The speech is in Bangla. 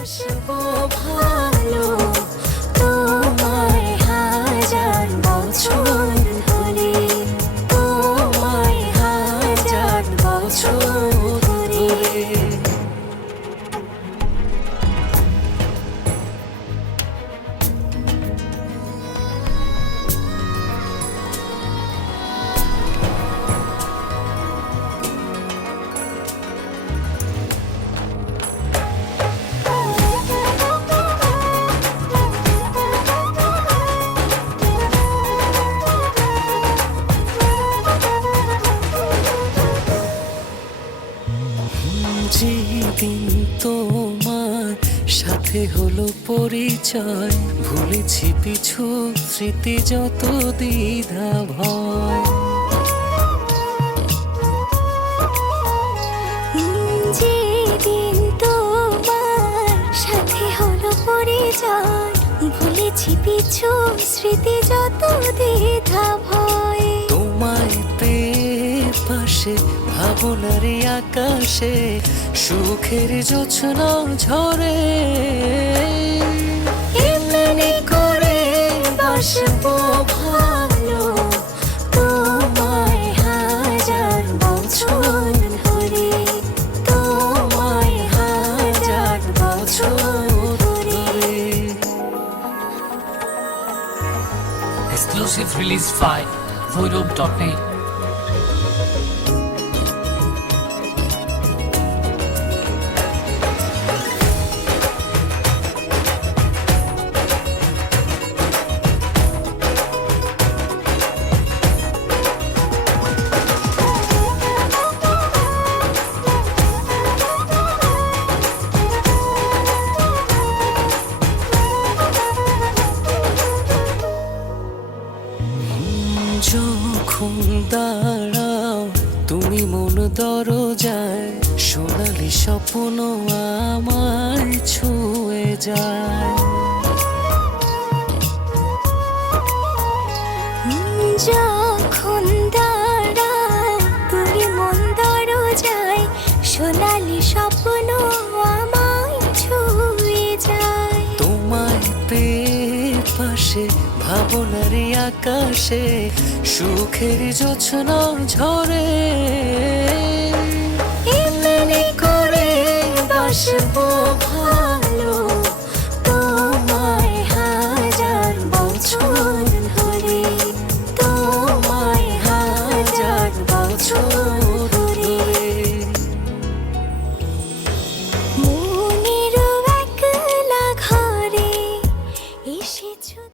বাসবো ভালো তোমায় হাজার বছর ধরে, তোমায় হাজার বছর ধরে। যেদিন তোমার সাথে হলো পরিচয়, ভুলেছি পিছু স্মৃতি যত দ্বিধা ভয়। যেদিন তোমার সাথে হলো পরিচয়, ভুলেছি পিছু স্মৃতি যত দ্বিধা ভয়। তোমায় পেয়ে পাশে ভাবনার আকাশে সুখের জোছনা ঝরে। এমনি করে বাসবো ভালো তোমায় হাজার বছর ধরে, তোমায় হাজার বছর ধরে। Exclusive release 5 voidhope.net. যখন দাঁড়াও তুমি মন দরজায়, সোনালি স্বপ্ন আমার ছুঁয়ে যায়। যখন দাঁড়াও তুমি মন দরজায়, সোনালি স্বপ্ন আমায় ছুঁয়ে যায়। তোমায় পেয়ে পাশে ভাবনার আকাশে সুখের জোছনা ঝরে। এমনি করে বাসবো ভালো